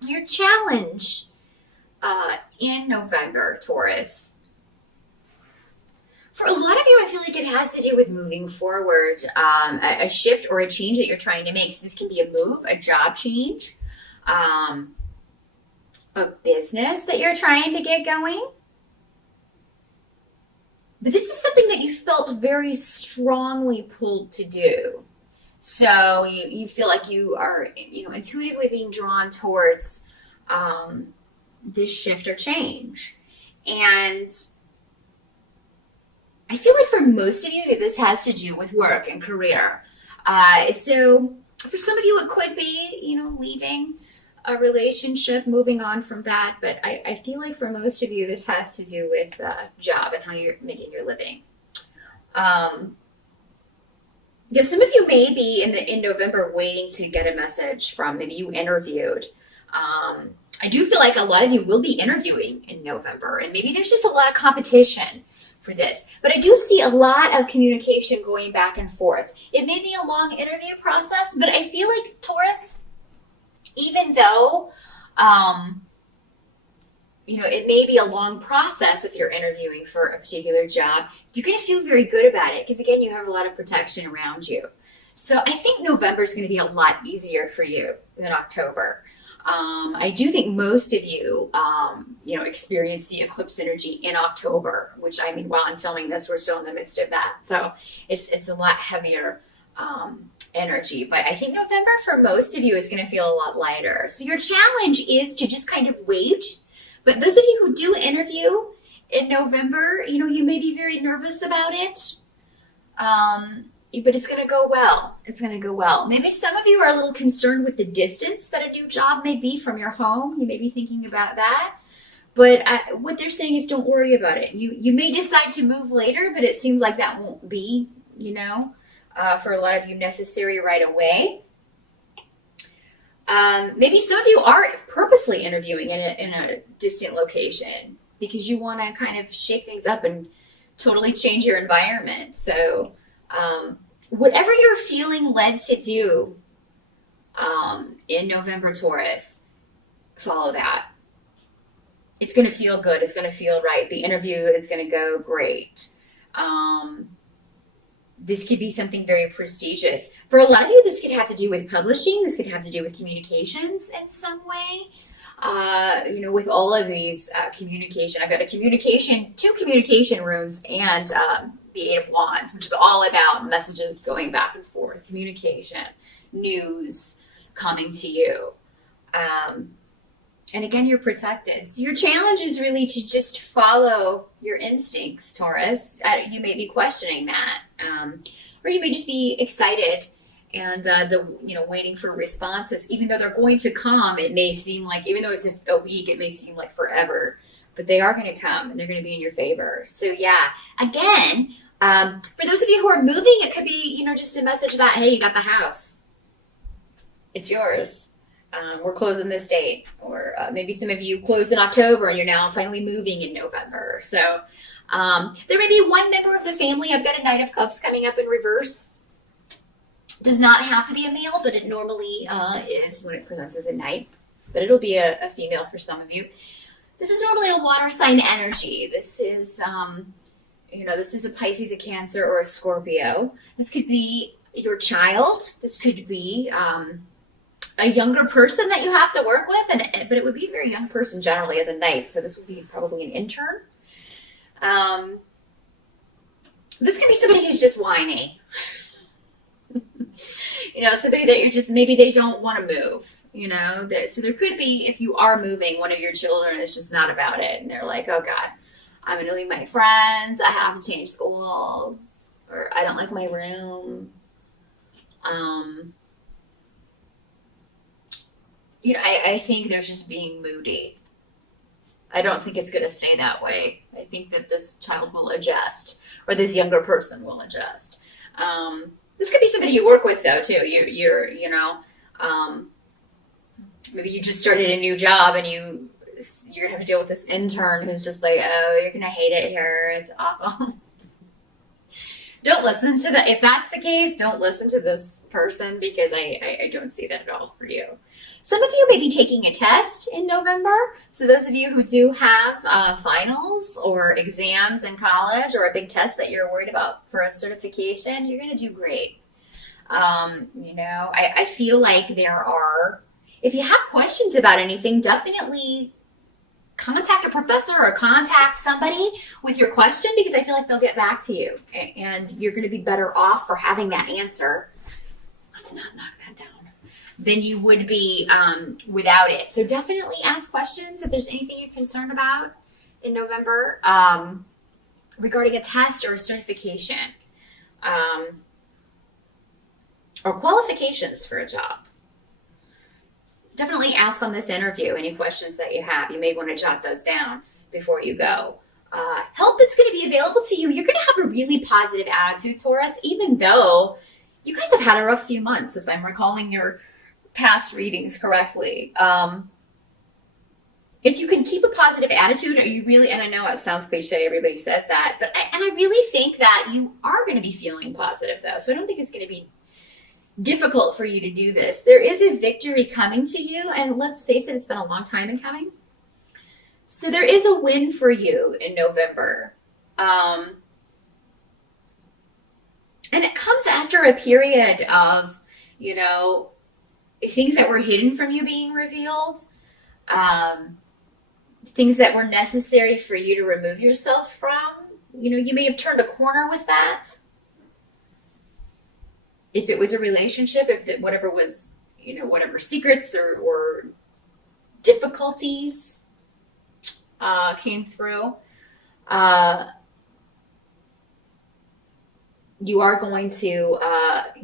Your challenge in November, Taurus. For a lot of you, I feel like it has to do with moving forward, a shift or a change that you're trying to make. So this can be a move, a job change, um, a business that you're trying to get going. But this is something that you felt very strongly pulled to do. So you feel like you are, intuitively being drawn towards this shift or change. And I feel like for most of you that this has to do with work and career. So for some of you, it could be, leaving a relationship, moving on from that. But I feel like for most of you, this has to do with job and how you're making your living. Because some of you may be in November waiting to get a message from maybe you interviewed. I do feel like a lot of you will be interviewing in November, and maybe there's just a lot of competition for this. But I do see a lot of communication going back and forth. It may be a long interview process, but I feel like Taurus, even though it may be a long process if you're interviewing for a particular job, you're going to feel very good about it because, again, you have a lot of protection around you. So I think November is going to be a lot easier for you than October. I do think most of you, experience the eclipse energy in October, which, while I'm filming this, we're still in the midst of that. So it's a lot heavier energy. But I think November for most of you is going to feel a lot lighter. So your challenge is to just kind of wait. But those of you who do interview in November, you may be very nervous about it. But it's going to go well. It's going to go well. Maybe some of you are a little concerned with the distance that a new job may be from your home. You may be thinking about that. But what they're saying is don't worry about it. You may decide to move later, but it seems like that won't be, for a lot of you necessary right away. Maybe some of you are purposely interviewing in a distant location because you want to kind of shake things up and totally change your environment. So whatever you're feeling led to do in November, Taurus, follow that. It's going to feel good. It's going to feel right. The interview is going to go great. This could be something very prestigious. For a lot of you, this could have to do with publishing. This could have to do with communications in some way. With all of these communication, I've got two communication runes and the Eight of Wands, which is all about messages going back and forth, communication, news coming to you. And again, you're protected. So your challenge is really to just follow your instincts, Taurus. You may be questioning that. Or you may just be excited and waiting for responses. Even though they're going to come, it may seem like, even though it's a week, it may seem like forever. But they are going to come and they're going to be in your favor. So yeah, again, for those of you who are moving, it could be, just a message that, hey, you got the house. It's yours. We're closing this date. Or maybe some of you closed in October and you're now finally moving in November. So there may be one member of the family. I've got a Knight of Cups coming up in reverse. Does not have to be a male, but it normally is when it presents as a knight. But it'll be a female for some of you. This is normally a water sign energy. This is, this is a Pisces, a Cancer, or a Scorpio. This could be your child. This could be a younger person that you have to work with, but it would be a very young person generally as a knight. So this would be probably an intern. This could be somebody who's just whiny. Somebody that maybe they don't want to move, So there could be, if you are moving, one of your children is just not about it. And they're like, oh God, I'm going to leave my friends. I have to change schools. Or I don't like my room. I think they're just being moody. I don't think it's going to stay that way. I think that this child will adjust, or this younger person will adjust. This could be somebody you work with, though, too. Maybe you just started a new job and you're going to have to deal with this intern who's just like, oh, you're going to hate it here. It's awful. Don't listen to that. If that's the case, don't listen to this person because I don't see that at all for you. Some of you may be taking a test in November. So those of you who do have finals or exams in college or a big test that you're worried about for a certification, you're going to do great. I feel like if you have questions about anything, definitely contact a professor or contact somebody with your question, because I feel like they'll get back to you and you're going to be better off for having that answer. Let's not knock that down. Than you would be without it. So definitely ask questions if there's anything you're concerned about in November regarding a test or a certification or qualifications for a job. Definitely ask on this interview any questions that you have. You may want to jot those down before you go. Help that's going to be available to you. You're going to have a really positive attitude, Taurus, even though you guys have had a rough few months, if I'm recalling your past readings correctly. If you can keep a positive attitude, and I know it sounds cliche, everybody says that, but I really think that you are going to be feeling positive though. So I don't think it's going to be difficult for you to do this. There is a victory coming to you, and let's face it, it's been a long time in coming. So there is a win for you in November. And it comes after a period of, things that were hidden from you being revealed, things that were necessary for you to remove yourself from. You may have turned a corner with that. If it was a relationship, whatever was, whatever secrets or difficulties came through, you are going to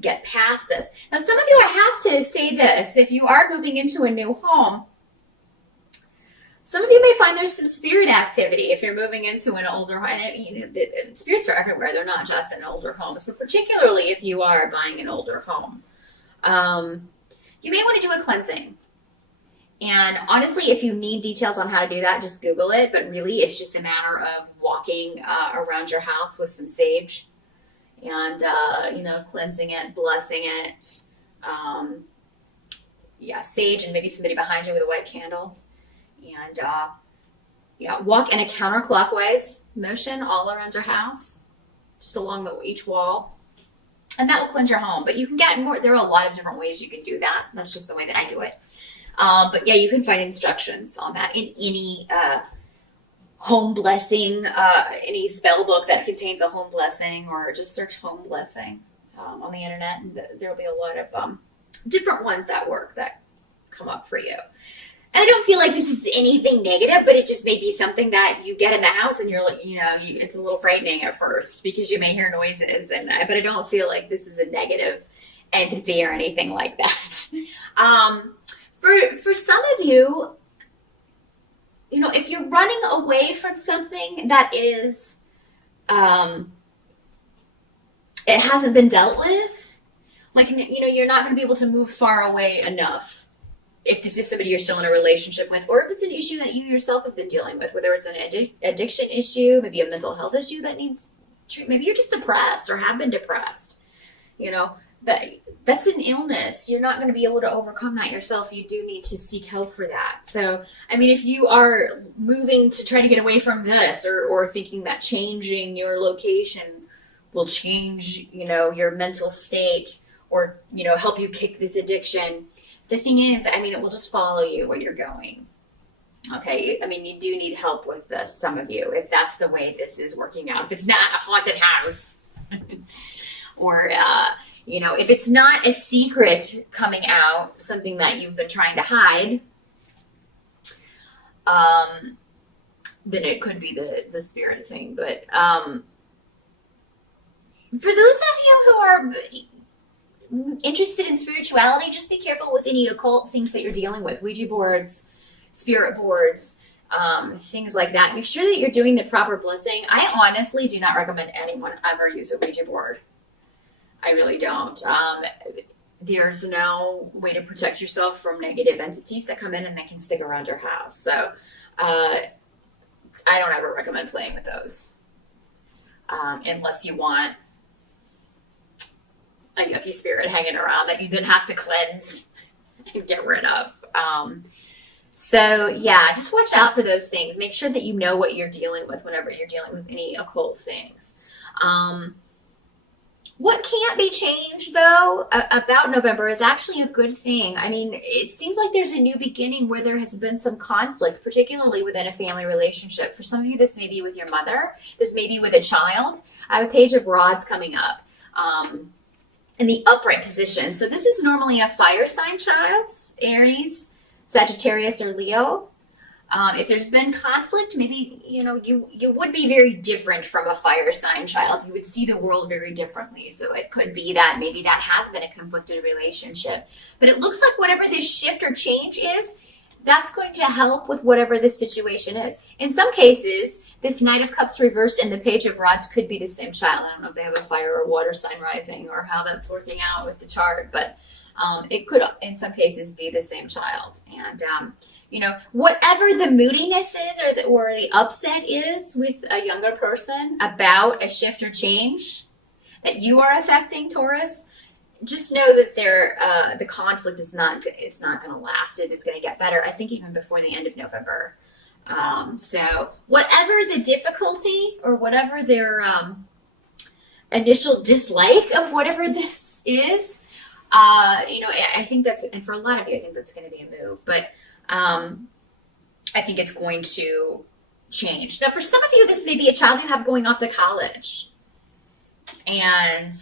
get past this. Now, some of you, I have to say this, if you are moving into a new home, some of you may find there's some spirit activity if you're moving into an older home. The spirits are everywhere. They're not just in older homes, but particularly if you are buying an older home. You may want to do a cleansing. And honestly, if you need details on how to do that, just Google it. But really, it's just a matter of walking around your house with some sage and, cleansing it, blessing it. Sage and maybe somebody behind you with a white candle. And walk in a counterclockwise motion all around your house, just along each wall. And that will cleanse your home. But you can get more. There are a lot of different ways you can do that. That's just the way that I do it. But yeah, you can find instructions on that in any home blessing, any spell book that contains a home blessing, or just search home blessing on the internet. And there will be a lot of different ones that work that come up for you. And I don't feel like this is anything negative, but it just may be something that you get in the house and you're like, it's a little frightening at first because you may hear noises. But I don't feel like this is a negative entity or anything like that. For some of you, if you're running away from something that is, it hasn't been dealt with, like, you're not going to be able to move far away enough. If this is somebody you're still in a relationship with, or if it's an issue that you yourself have been dealing with, whether it's an addiction issue, maybe a mental health issue that needs treatment, maybe you're just depressed or have been depressed, that's an illness. You're not going to be able to overcome that yourself. You do need to seek help for that. So, if you are moving to try to get away from this or thinking that changing your location will change, your mental state or, help you kick this addiction, the thing is, it will just follow you where you're going. Okay? You do need help with this, some of you, if that's the way this is working out. If it's not a haunted house or, if it's not a secret coming out, something that you've been trying to hide, then it could be the spirit thing. But for those of you who are interested in spirituality, just be careful with any occult things that you're dealing with. Ouija boards, spirit boards, things like that. Make sure that you're doing the proper blessing. I honestly do not recommend anyone ever use a Ouija board. I really don't. There's no way to protect yourself from negative entities that come in and that can stick around your house. So I don't ever recommend playing with those unless you want a yucky spirit hanging around that you then have to cleanse and get rid of. So yeah, just watch out for those things. Make sure that you know what you're dealing with whenever you're dealing with any occult things. What can't be changed, though, about November is actually a good thing. I mean, it seems like there's a new beginning where there has been some conflict, particularly within a family relationship. For some of you, this may be with your mother. This may be with a child. I have a Page of Rods coming up in the upright position. So this is normally a fire sign child, Aries, Sagittarius, or Leo. If there's been conflict, maybe, you would be very different from a fire sign child. You would see the world very differently. So it could be that maybe that has been a conflicted relationship. But it looks like whatever this shift or change is, that's going to help with whatever the situation is. In some cases, this Knight of Cups reversed and the Page of Rods could be the same child. I don't know if they have a fire or water sign rising or how that's working out with the chart, but it could, in some cases, be the same child. And, whatever the moodiness is or the upset is with a younger person about a shift or change that you are affecting, Taurus, just know that the conflict is not going to last. It is going to get better, I think, even before the end of November. So whatever the difficulty or whatever their initial dislike of whatever this is, I think that's, and for a lot of you, I think that's going to be a move. But I think it's going to change. Now, for some of you, this may be a child you have going off to college. And,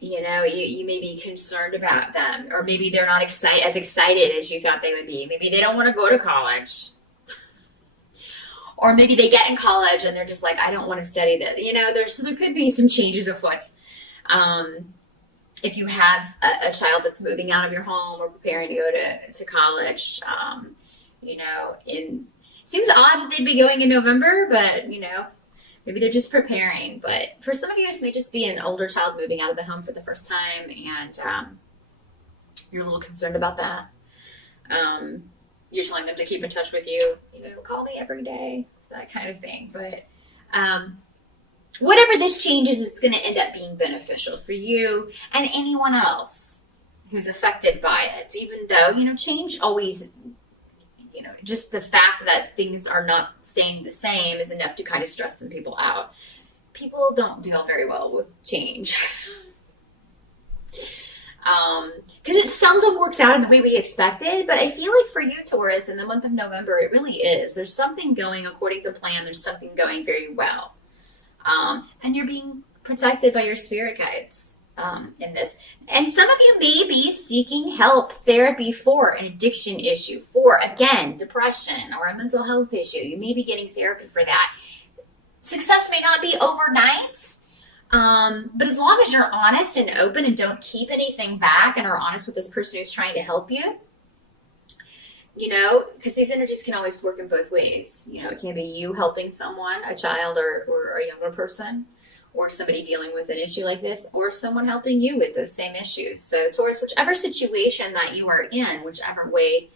you may be concerned about them. Or maybe they're not as excited as you thought they would be. Maybe they don't want to go to college. Or maybe they get in college and they're just like, I don't want to study this. So there could be some changes afoot. If you have a child that's moving out of your home or preparing to go to college, it seems odd that they'd be going in November, but, maybe they're just preparing. But for some of you, this may just be an older child moving out of the home for the first time, and you're a little concerned about that. You're telling them to keep in touch with you, call me every day, that kind of thing. But whatever this changes, it's going to end up being beneficial for you and anyone else who's affected by it. Even though, change always, just the fact that things are not staying the same is enough to kind of stress some people out. People don't deal very well with change. Because it seldom works out in the way we expected. But I feel like for you, Taurus, in the month of November, it really is. There's something going according to plan. There's something going very well. And you're being protected by your spirit guides in this. And some of you may be seeking help, therapy for an addiction issue, for, again, depression or a mental health issue. You may be getting therapy for that. Success may not be overnight, but as long as you're honest and open and don't keep anything back and are honest with this person who's trying to help you, because these energies can always work in both ways. It can be you helping someone, a child or a younger person, or somebody dealing with an issue like this, or someone helping you with those same issues. So Taurus, whichever situation that you are in, whichever way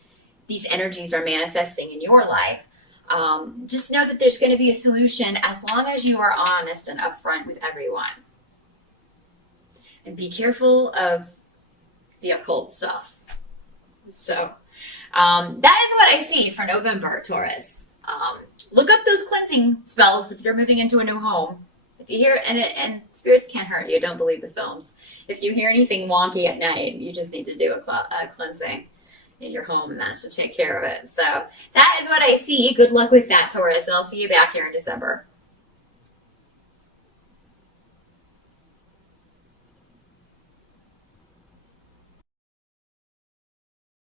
these energies are manifesting in your life, just know that there's going to be a solution as long as you are honest and upfront with everyone. And be careful of the occult stuff. So that is what I see for November, Taurus. Look up those cleansing spells if you're moving into a new home. If you hear, and spirits can't hurt you, don't believe the films. If you hear anything wonky at night, you just need to do a cleansing in your home, and that's to take care of it. So that is what I see. Good luck with that, Taurus, and I'll see you back here in December.